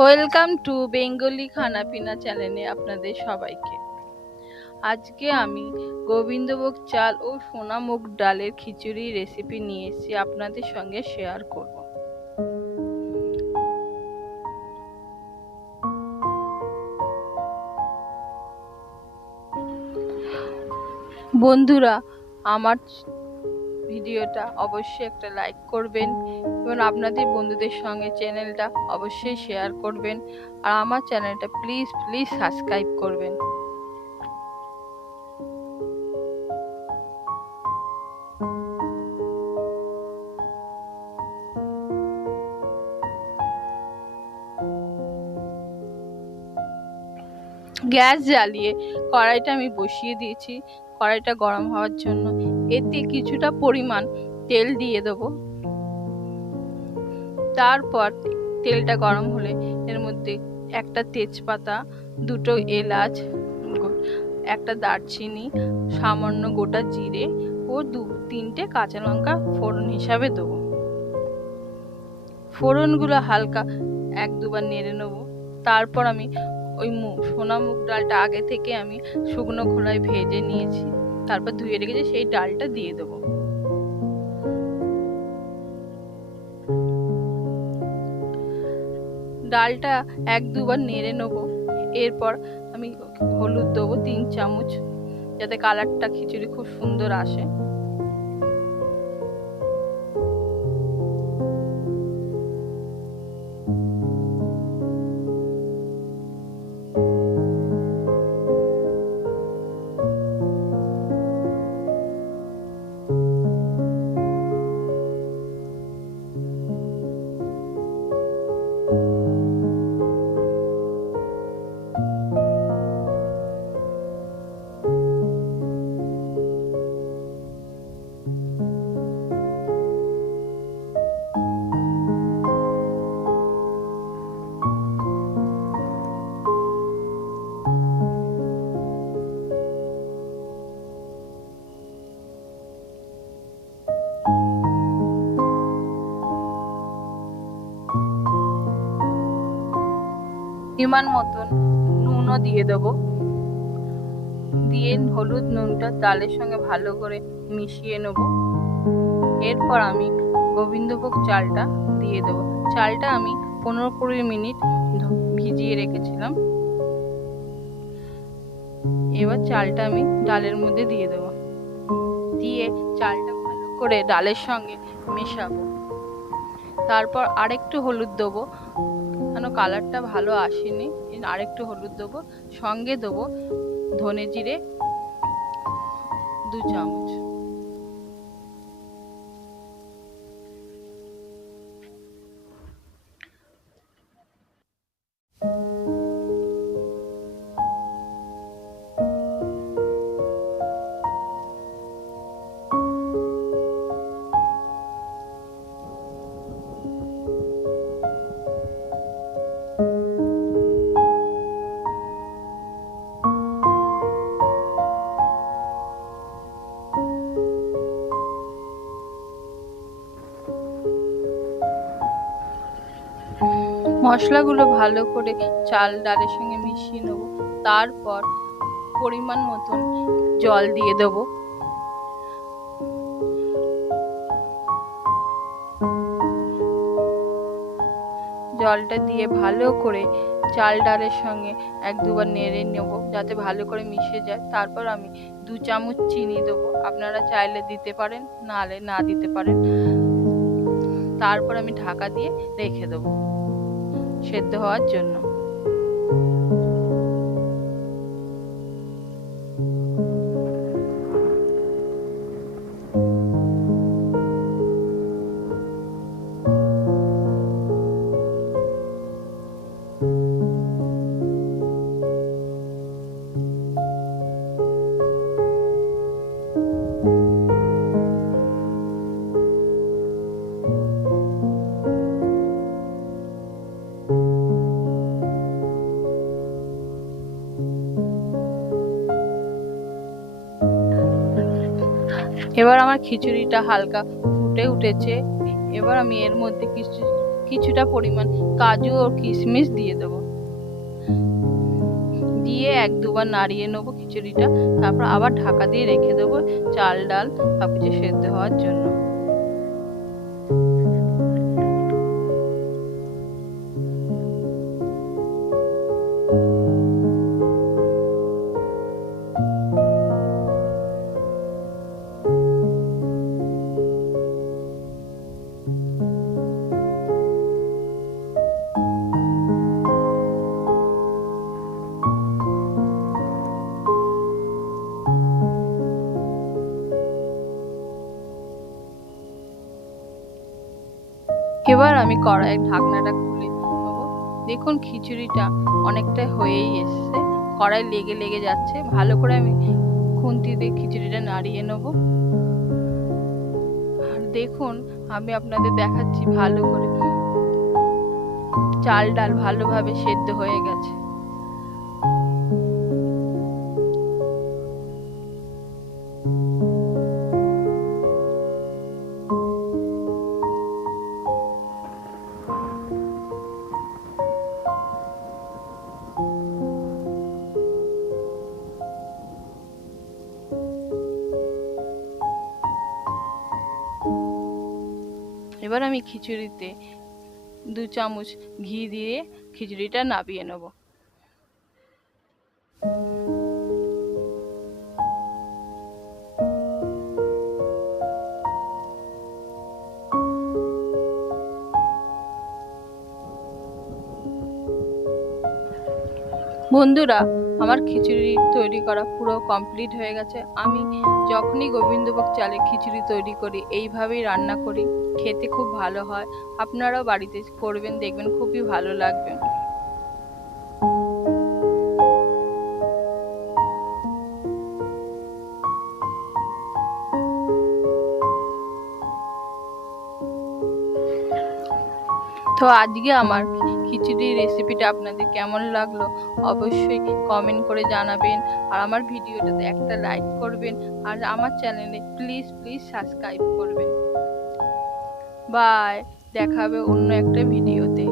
Welcome to Bengali খানাপিনা চ্যানেলে আপনাদের সবাইকে। আজকে আমি গোবিন্দভোগ চাল ও সোনা মুগ ডালের খিচুড়ি রেসিপি নিয়ে এসেছি, আপনাদের সঙ্গে শেয়ার করব। বন্ধুরা, আমার ভিডিওটা অবশ্যই একটা লাইক করবেন এবং আপনাদের বন্ধুদের সঙ্গে চ্যানেলটা অবশ্যই শেয়ার করবেন, আর আমার চ্যানেলটা প্লিজ সাবস্ক্রাইব করবেন। গ্যাস জ্বালিয়ে কড়াইটা আমি বসিয়ে দিয়েছি। কড়াইটা গরম হওয়ার জন্য এতে কিছুটা পরিমাণ তেল দিয়ে দেবো। তারপর তেলটা গরম হলে এর মধ্যে একটা তেজপাতা, দুটো এলাচ, একটা দারচিনি, সামান্য গোটা জিরে ও তিনটে কাঁচা লঙ্কা ফোড়ন হিসাবে দেবো। ফোড়নগুলো হালকা এক দুবার নেড়ে নেবো। তারপর আমি ওই সোনা মুগ ডালটা আগে থেকে আমি শুকনো খোলায় ভেজে নিয়েছি, তারপর ধুয়ে রেখেছি, সেই ডালটা দিয়ে দেবো। ডালটা এক দুবার নেড়ে নেবো। এরপর আমি হলুদ দেবো 3 চামচ, যাতে কালারটা খিচুড়ি খুব সুন্দর আসে। পরিমাণ মতন নুনও দিয়ে দেবো। দিয়ে হলুদ নুনটা ডালের সঙ্গে ভালো করে মিশিয়ে নেব। এরপর আমি গোবিন্দভোগ চালটা দিয়ে দেবো। চালটা আমি 15-20 মিনিট ভিজিয়ে রেখেছিলাম। এবার চালটা আমি ডালের মধ্যে দিয়ে দেবো। দিয়ে চালটা ভালো করে ডালের সঙ্গে মেশাবো। তারপর আরেকটু হলুদ দেবো, কেন কালারটা ভালো আসেনি, আরেকটু হলুদ দেবো। সঙ্গে দেবো ধনে জিরে 2 চামচ। মশলাগুলো ভালো করে চাল ডালের সঙ্গে মিশিয়ে নেব। তারপর পরিমাণ মতন জল দিয়ে দেব। জলটা দিয়ে ভালো করে চাল ডালের সঙ্গে এক দুবার নেড়ে নেব, যাতে ভালো করে মিশে যায়। তারপর আমি 2 চামচ চিনি দেবো। আপনারা চাইলে দিতে পারেন, নাহলে না দিতে পারেন। তারপর আমি ঢাকা দিয়ে রেখে দেবো সেদ্ধ হওয়ার জন্য। এবার আমার খিচুড়িটা হালকা ফুটে উঠেছে। এবার আমি এর মধ্যে কিছুটা পরিমাণ কাজু ও কিশমিশ দিয়ে দেবো। দিয়ে 1-2 বার নাড়িয়ে নেবো খিচুড়িটা। তারপর আবার ঢাকা দিয়ে রেখে দেবো চাল ডাল সবকিছু সেদ্ধ হওয়ার জন্য। এবার আমি কড়াইয়ের ঢাকনাটা খুলে নেবো। দেখুন খিচুড়িটা অনেকটা হয়েই এসছে, কড়াই লেগে লেগে যাচ্ছে। ভালো করে আমি খুন্তি দিয়ে খিচুড়িটা নাড়িয়ে নেবো। আর দেখুন আমি আপনাদের দেখাচ্ছি, ভালো করে চাল ডাল ভালোভাবে সেদ্ধ হয়ে গেছে। এবার আমি খিচুড়িতে 2 চামচ ঘি দিয়ে খিচুড়িটা নাবিয়ে নেব। বন্ধুরা, আমার খিচুড়ি তৈরি করা পুরো কমপ্লিট হয়ে গেছে। আমি যখনই গোবিন্দভোগ চালে খিচুড়ি তৈরি করি এইভাবেই রান্না করি, খেতে খুব ভালো হয়। আপনারাও বাড়িতে করবেন, দেখবেন খুবই ভালো লাগবে। তো আজকে আমার খিচুড়ির রেসিপিটা আপনাদের কেমন লাগলো অবশ্যই কমেন্ট করে জানাবেন। আর আমার ভিডিওটাতে একটা লাইক করবেন, আর আমার চ্যানেলে প্লিজ সাবস্ক্রাইব করবেন। বাই, দেখা হবে অন্য একটা ভিডিওতে।